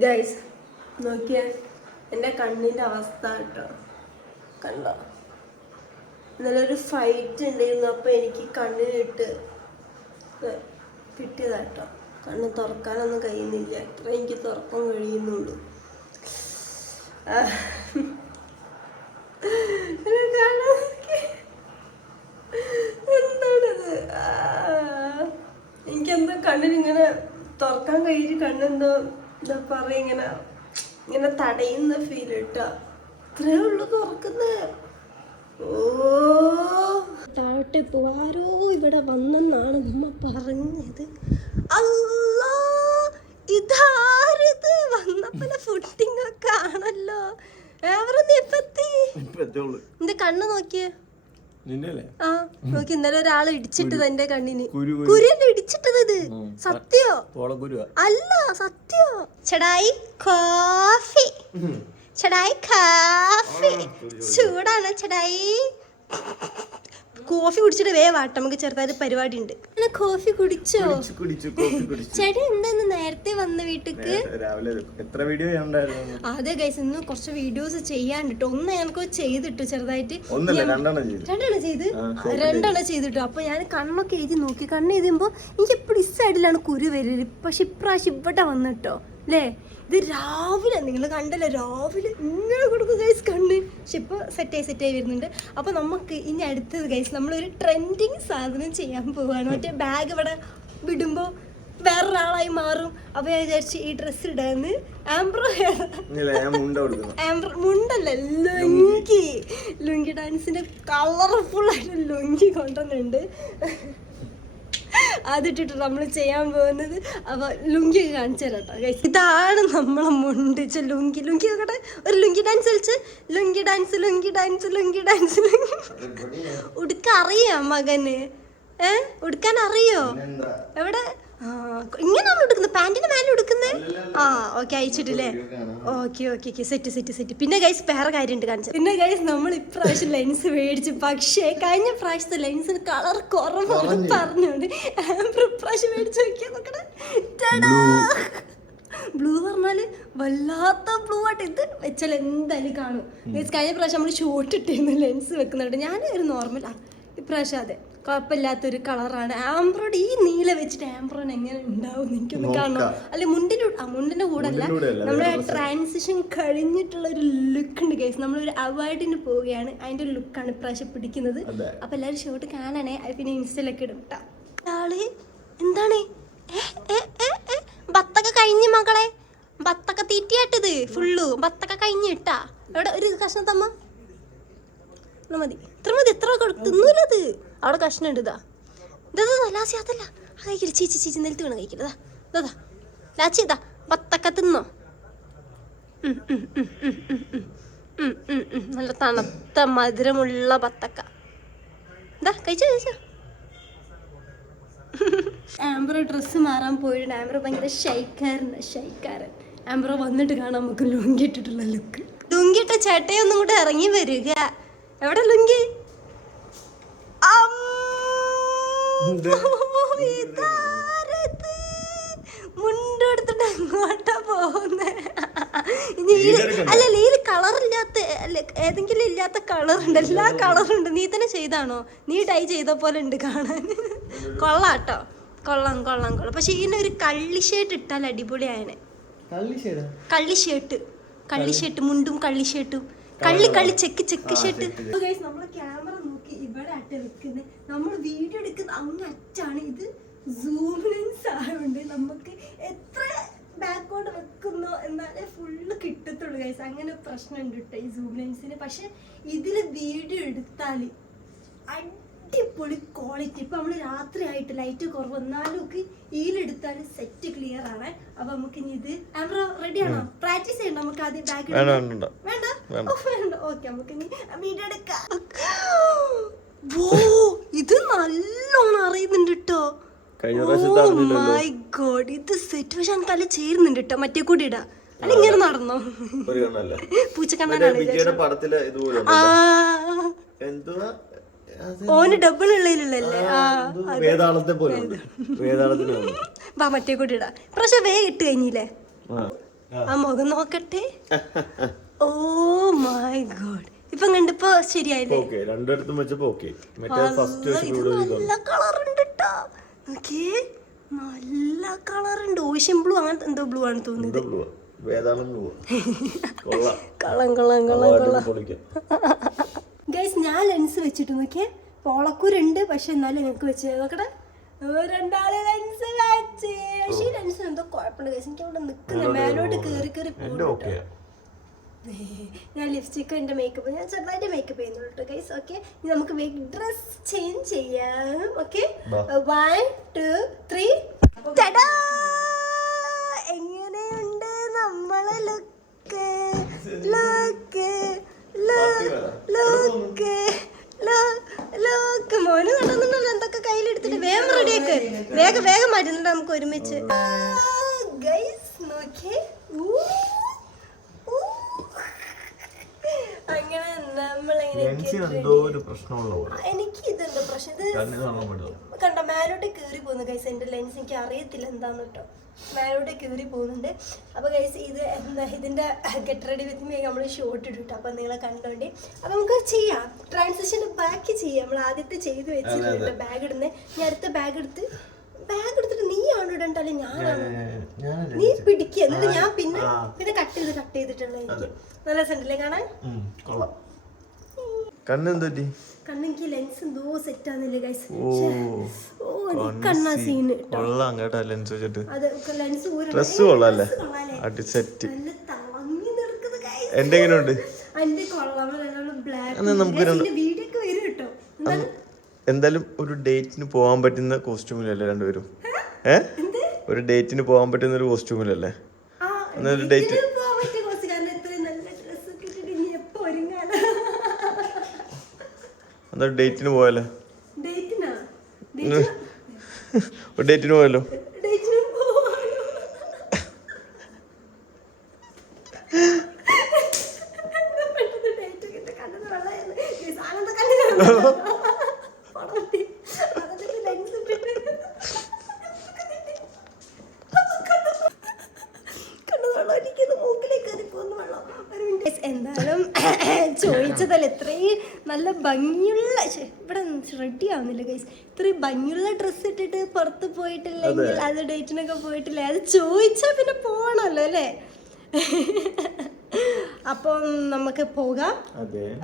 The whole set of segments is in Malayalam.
ഗൈസ് നോക്കിയ എൻ്റെ കണ്ണിൻ്റെ അവസ്ഥ കേട്ടോ. കണ്ടോ, ഇന്നലെ ഒരു ഫൈറ്റ് ഉണ്ടായിരുന്നു. അപ്പോൾ എനിക്ക് കണ്ണിനിട്ട് കിട്ടിയതാട്ടോ. കണ്ണ് തുറക്കാനൊന്നും കഴിയുന്നില്ല. അത്ര എനിക്ക് തുറക്കാൻ കഴിയുന്നുള്ളൂ. എന്താണത്? എനിക്കെന്തോ കണ്ണിനിങ്ങനെ തുറക്കാൻ കഴിഞ്ഞ് കണ്ണെന്തോ എന്താ പറയുക, ഇങ്ങനെ തടയുന്ന ഫീൽ കേട്ടോ. ഇത്രേ ഉള്ളു തുറക്കുന്നത്. ഓ താഴോട്ടെ പോവാരോ ഇവിടെ വന്നെന്നാണ് ഉമ്മ പറഞ്ഞത്. അല്ലാ, ഇതാരിത്? വന്നപ്പോലെ ഫുഡിങ് ഒക്കെ ആണല്ലോ. എന്റെ കണ്ണ് നോക്കിയേ. ആ നോക്കി, ഇന്നലെ ഒരാൾ ഇടിച്ചിട്ടത് എന്റെ കണ്ണിന്. കുരുല്ലേ ഇടിച്ചിട്ടത്? ഇത് സത്യോ? അല്ല സത്യോ? ചടായി കോഫി, ചടായി കോഫി ചൂടാണ്. ചടായി കോഫി കുടിച്ചിട്ട് വേവാട്ടെ, നമുക്ക് ചെറുതായിട്ട് പരിപാടി ഉണ്ട്. കോഫി കുടിച്ചോ? ചേട്ടൻ എന്താന്ന് നേരത്തെ വന്ന വീട്ടിക്ക്? അതെ ഗൈസ്, ഇന്ന് കുറച്ച് വീഡിയോസ് ചെയ്യാണ്ടിട്ടോ. ഒന്ന് ഞങ്ങൾക്ക് ചെയ്തിട്ടു ചെറുതായിട്ട്. രണ്ടെണ്ണം ചെയ്തിട്ടു. അപ്പൊ ഞാൻ കണ്ണൊക്കെ എഴുതി നോക്കി. കണ്ണ് എഴുതുമ്പോ എനിക്ക് എപ്പോഴും ഈ സൈഡിലാണ് കുരു വരല്. പക്ഷെ ഇപ്രാവശ്യം ഇവിടെ വന്നിട്ടോ അല്ലേ. ഇത് രാവിലെ നിങ്ങൾ കണ്ടല്ലോ, രാവിലെ ഇങ്ങനെ കൊടുക്കും ഗൈസ് കണ്ണ്. പക്ഷെ ഇപ്പോൾ സെറ്റായി വരുന്നുണ്ട്. അപ്പോൾ നമുക്ക് ഇനി അടുത്തത് ഗൈസ്, നമ്മളൊരു ട്രെൻഡിങ് സാധനം ചെയ്യാൻ പോവാണ്. മറ്റേ ബാഗ് ഇവിടെ വിടുമ്പോൾ വേറൊരാളായി മാറും. അപ്പോൾ ഞാൻ വിചാരിച്ചു ഈ ഡ്രസ്സ് ഇടാന്ന്. മുണ്ടല്ല, ലുങ്കി ഡാൻസിന്റെ കളർഫുൾ ആയിട്ട് ലുങ്കി കൊണ്ടുവന്നുണ്ട്. അതിട്ടിട്ട് നമ്മൾ ചെയ്യാൻ പോകുന്നത്. അപ്പൊ ലുങ്കി കാണിച്ചു തരാട്ടോ ഗൈസ്. ഇതാണ് നമ്മളെ മുണ്ട്. ലുങ്കി നോക്കട്ടെ. ഒരു ലുങ്കി ഡാൻസ് കളിച്ച്. ലുങ്കി ഡാൻസ്. ഉടുക്കാൻ അറിയാം മകന്? ഉടുക്കാൻ അറിയോ? എവിടെ? ഇങ്ങനെയാണ് ഉടുക്കുന്നത്, പാന്റിന്റെ മേലെ ഉടുക്കുന്നത്. ആ ഓക്കെ, അയച്ചിട്ടില്ലേ? Okay set. പിന്നെ ഗൈസ് വേറെ കാര്യമുണ്ട് കാണിച്ചത്. പിന്നെ ഗൈസ് നമ്മൾ ഇപ്രാവശ്യം ലെൻസ് മേടിച്ചു. പക്ഷേ കഴിഞ്ഞ പ്രാവശ്യത്തെ ലെൻസിന് കളർ കുറവാണ് പറഞ്ഞോണ്ട് ഇപ്രാവശ്യം മേടിച്ചു നോക്കിയാൽ നോക്കണേ. ബ്ലൂ പറഞ്ഞാല് വല്ലാത്ത ബ്ലൂ ആയിട്ട്. ഇത് വെച്ചാൽ എന്തായാലും കാണും. കഴിഞ്ഞ പ്രാവശ്യം നമ്മൾ ഷോർട്ട് ഇട്ടിരുന്നു ലെൻസ് വെക്കുന്നുണ്ട്. ഞാൻ ഒരു നോർമൽ. ഇപ്രാവശ്യം അതെ കുഴപ്പമില്ലാത്തൊരു കളറാണ്. ആംബ്രോഡ് ഈ നീല വെച്ചിട്ട് ആംബ്രോഡ് എങ്ങനെ ഉണ്ടാവും എനിക്കൊന്ന് കാണണം. അല്ലെ മുണ്ടിന്റെ കൂടെ അല്ല, നമ്മുടെ ട്രാൻസിഷൻ കഴിഞ്ഞിട്ടുള്ള ഒരു ലുക്ക് ഉണ്ട് ഗൈസ്. നമ്മളൊരു അവാർഡിന് പോവുകയാണ്. അതിന്റെ ഒരു ലുക്കാണ് ഇപ്രാവശ്യം പിടിക്കുന്നത്. അപ്പൊ എല്ലാവരും ഷോട്ട് കാണണേ. പിന്നെ ഇൻസ്റ്റയിലൊക്കെ ഇടും കേട്ടോ. ആള് എന്താണ് ബത്തൊക്കെ കഴിഞ്ഞ് മകളെ, ബത്തൊക്കെ തീറ്റിയായിട്ടത് ഫുള്ളു. ബത്തൊക്കെ കഴിഞ്ഞിട്ടാ. എവിടെ ഒരു കഷ്ണം തമ്മ? മതി, ഇത്ര മതി. എത്ര തിന്നൂലത്. അവിടെ കഷ്ണം ഉണ്ട്. ലാസി അതല്ല കഴിക്കില്ല. ചീച്ചി നിലത്ത് വീണ് കഴിക്കില്ല. ലാച്ചി ഇതാ ബത്തക്ക തിന്നോ. നല്ല തണുത്ത മധുരമുള്ള ബത്തക്ക. ഇതാ കഴിച്ചോ. ആംബ്രോ ഡ്രസ്സ് മാറാൻ പോയിട്ട് ആംബ്രോ ഭയങ്കര ഷൈക്കാരൻ. ആംബ്രോ വന്നിട്ട് കാണാൻ നമുക്ക് ലുങ്കി ഇട്ടിട്ടുള്ള ലുക്ക്. ലുങ്കി ഇട്ട ചേട്ടയൊന്നും കൂടെ ഇറങ്ങി വരിക. എവിടെ ലുങ്കി? മുണ്ടെടുത്തിട്ട് അങ്ങോട്ടാ പോകുന്നേ. അല്ല നീല് കളറില്ലാത്ത ഏതെങ്കിലും ഇല്ലാത്ത കളറുണ്ട്. എല്ലാ കളറുണ്ട്. നീ തന്നെ ചെയ്താണോ? നീ ഡൈ ചെയ്ത പോലെ ഉണ്ട് കാണാൻ. കൊള്ളാട്ടോ, കൊള്ളാം. പക്ഷെ ഇതിന് ഒരു കള്ളി ഷർട്ട് ഇട്ടാൽ അടിപൊളിയാണ്. കള്ളി ഷർട്ട് മുണ്ടും കള്ളി ഷർട്ടും. കള്ളി ചെക്ക് ഷർട്ട്. നമ്മള് ക്യാമറ നോക്കി ഇവിടെ അറ്റ വെക്കുന്നത്. നമ്മൾ വീഡിയോ എടുക്കുന്നത് അങ്ങ് അറ്റാണ്. ഇത് സൂം ലെൻസ് ആയതുകൊണ്ട് നമുക്ക് എത്ര ബാക്കോട്ട് വെക്കുന്നോ എന്നാലേ ഫുള്ള് കിട്ടത്തുള്ളൂ ഗൈസ്. അങ്ങനെ പ്രശ്നമുണ്ട് കേട്ടോ ഈ സൂം ലെൻസിന്. പക്ഷെ ഇതില് വീഡിയോ എടുത്താൽ അടിപൊളി ക്വാളിറ്റി. ഇപ്പൊ നമ്മള് രാത്രി ആയിട്ട് ലൈറ്റ് കുറവ് വന്നാലും ഒക്കെ ഇതിലെടുത്താൽ സെറ്റ് ക്ലിയർ ആണ്. അപ്പൊ നമുക്ക് ഇനി ഇത് ആംബ്രോ റെഡി ആണോ? പ്രാക്ടീസ് ചെയ്യണം നമുക്ക് ആദ്യം. ബാക്ക് വേണ്ട. ഓക്കെ, നമുക്ക് ഇനി വീഡിയോ എടുക്കാം. ഇത് നല്ലോണം അറിയുന്നുണ്ട് കേട്ടോ. മൈ ഗോഡ്, ഇത് സെറ്റ്. പക്ഷെ എനിക്ക് അല്ല ചേരുന്നുണ്ട് കേട്ടോ. മറ്റേ കൂടി ഇടാ. അല്ല ഇങ്ങനെ നടന്നോ? പൂച്ചക്കണ്ണനാണ്. ഓന് ഡബിൾ ഉള്ളതിലുള്ളല്ലേ. വാ മറ്റേ കൂടി ഇടാ. പക്ഷെ വേഗം ഇട്ട് കഴിഞ്ഞില്ലേ? ആ മുഖം നോക്കട്ടെ. ഓ മൈ ഗോഡ്, ഇപ്പൊ കണ്ടപ്പോ ശരിയായില്ലേ? രണ്ടിടത്തും വെച്ചപ്പോ ഓക്കെ. നല്ല കളറുണ്ട് കേട്ടോ, നോക്കിയേ നല്ല കളറുണ്ട്. ഓഷ്യൻ ബ്ലൂ അങ്ങനത്തെ എന്തോ ബ്ലൂ ആണ് തോന്നുന്നത്. ഗൈസ് ഞാൻ ലെൻസ് വെച്ചിട്ട് നോക്കിയേ, പോളക്കൂരുണ്ട് പക്ഷെ എന്നാലും ഞങ്ങൾക്ക് വെച്ച് നോക്കട്ടെ. രണ്ടാള് ലെൻസ് വെച്ച്, പക്ഷേ ഈ ലെൻസിന് എന്തോ കുഴപ്പമുണ്ട് ഗൈസ്. എനിക്ക് അവിടെ നിൽക്കുന്ന മേലോട്ട് കേറി പോകുന്നുണ്ട്. ഞാൻ ലിപ്സ്റ്റിക്കും എൻ്റെ മേക്കപ്പ് ഞാൻ ചെറുതായിട്ട് മേക്കപ്പ് ചെയ്യുന്നുള്ളൂ കേട്ടോ ഗൈസ്. ഓക്കെ, ഇനി നമുക്ക് ഡ്രസ് ചേഞ്ച് ചെയ്യാം. ഓക്കെ, 1 2 3. എങ്ങനെയുണ്ട് നമ്മളെ ലുക്ക്? ലുക്ക് ലുക്ക് ലുക്ക് മോന് നടന്നുണ്ടല്ലോ എന്തൊക്കെ കയ്യിലെടുത്തിട്ട്. വേഗം റെഡിയാക്ക്, വേഗം മാറ്റുന്നുണ്ട് നമുക്ക് ഒരുമിച്ച്. ഗൈസ് നോക്കിയേ, അങ്ങനെ എനിക്ക് ഇതെന്താ പ്രശ്നം, ഇത് കണ്ട മേലോട്ട് കയറി പോകുന്നു ഗൈസ്. എന്റെ ലെൻസ് എനിക്ക് അറിയത്തില്ല എന്താന്ന് കേട്ടോ, മേലോട്ട് കയറി പോകുന്നുണ്ട്. അപ്പൊ ഗൈസ് ഇത് എന്താ, ഇതിന്റെ ഗെറ്റ് റെഡി വിത്ത് മീ നമ്മൾ ഷോർട്ട് ഇട്ടിട്ടു. അപ്പൊ നിങ്ങളെ കണ്ടോണ്ടി. അപ്പൊ നമുക്ക് ചെയ്യാം, ട്രാൻസിഷൻ ബാക്ക് ചെയ്യാം. നമ്മൾ ആദ്യത്തെ ചെയ്ത് വെച്ചിട്ടുണ്ട് ബാഗ് ഇടുന്നേ. ഞാൻ അടുത്ത ബാഗ് എടുത്തിട്ട് നീയാണ് ഇടണ്ടല്ലേ ഞാനാണ്. നീ പിടിക്കുക, എന്നിട്ട് ഞാൻ പിന്നെ കട്ട് ചെയ്തിട്ടുള്ള എനിക്ക് നല്ല സെന്ററിലെ കാണാൻ. കണ്ണെനിക്ക് ലെൻസ് എന്തോ സെറ്റ് ആവുന്നില്ല ഗൈസ്. കണ്ണാ സീന് ലെൻസ് എന്തായാലും ഒരു ഡേറ്റിന് പോകാൻ പറ്റുന്ന കോസ്റ്റ്യൂമിലല്ലേ രണ്ടുപേരും? ഒരു ഡേറ്റിന് പോകാൻ പറ്റുന്ന ഒരു കോസ്റ്റ്യൂമിലല്ലേ? ഡേറ്റ് എന്താ ഡേറ്റിന് പോയാലോ? ഒരു ഡേറ്റിന് പോയാലോ? എന്തായാലും ചോദിച്ചതല്ലേ, ഇത്രയും നല്ല ഭംഗിയുള്ള, ഇവിടെ റെഡി ആവുന്നില്ല ഗൈസ്. ഇത്രയും ഭംഗിയുള്ള ഡ്രസ്സ് ഇട്ടിട്ട് പുറത്ത് പോയിട്ടില്ലെങ്കിൽ, അത് ഡേറ്റിനൊക്കെ പോയിട്ടില്ലേ, അത് ചോദിച്ചാൽ പിന്നെ പോകണമല്ലോ അല്ലേ? അപ്പം നമുക്ക് പോകാം.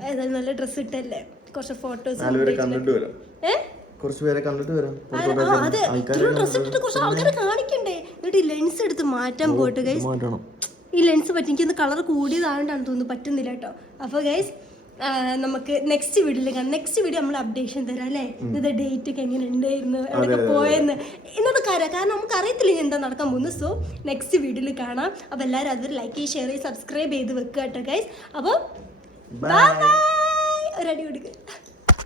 ഏതായാലും നല്ല ഡ്രസ്സ് ഇട്ടല്ലേ, കുറച്ച് ഫോട്ടോസ് അതെ ഡ്രസ്സ് ഇട്ടിട്ട് കുറച്ച് ആൾക്കാരെ കാണിക്കണ്ടേ. എന്നിട്ട് ലെൻസ് എടുത്ത് മാറ്റാൻ പോയിട്ട് ഗൈസ്, ഈ ലെൻസ് പറ്റി എനിക്കൊന്ന് കളർ കൂടിയതായോണ്ടാണ് തോന്നുന്നു പറ്റുന്നില്ല കേട്ടോ. അപ്പോൾ ഗൈസ് നമുക്ക് നെക്സ്റ്റ് വീഡിയോയിൽ കാണാം. നെക്സ്റ്റ് വീഡിയോ നമ്മൾ അപ്ഡേഷൻ തരാം അല്ലേ, ഇന്നത്തെ ഡേറ്റ് ഒക്കെ എങ്ങനെ ഉണ്ടായിരുന്നു, എവിടെയൊക്കെ പോയെന്ന്, ഇന്നത്തെ കാര്യം. കാരണം നമുക്ക് അറിയത്തില്ല എന്താ നടക്കാൻ പോകുന്നത്. സോ നെക്സ്റ്റ് വീഡിയോയിൽ കാണാം. അപ്പോൾ എല്ലാവരും അതൊരു ലൈക്ക് ചെയ്ത് ഷെയർ ചെയ്ത് സബ്സ്ക്രൈബ് ചെയ്ത് വെക്കുക കേട്ടോ ഗൈസ്. അപ്പോൾ ബൈ ബൈ, ഒരു അടി കൊടുക്കുക.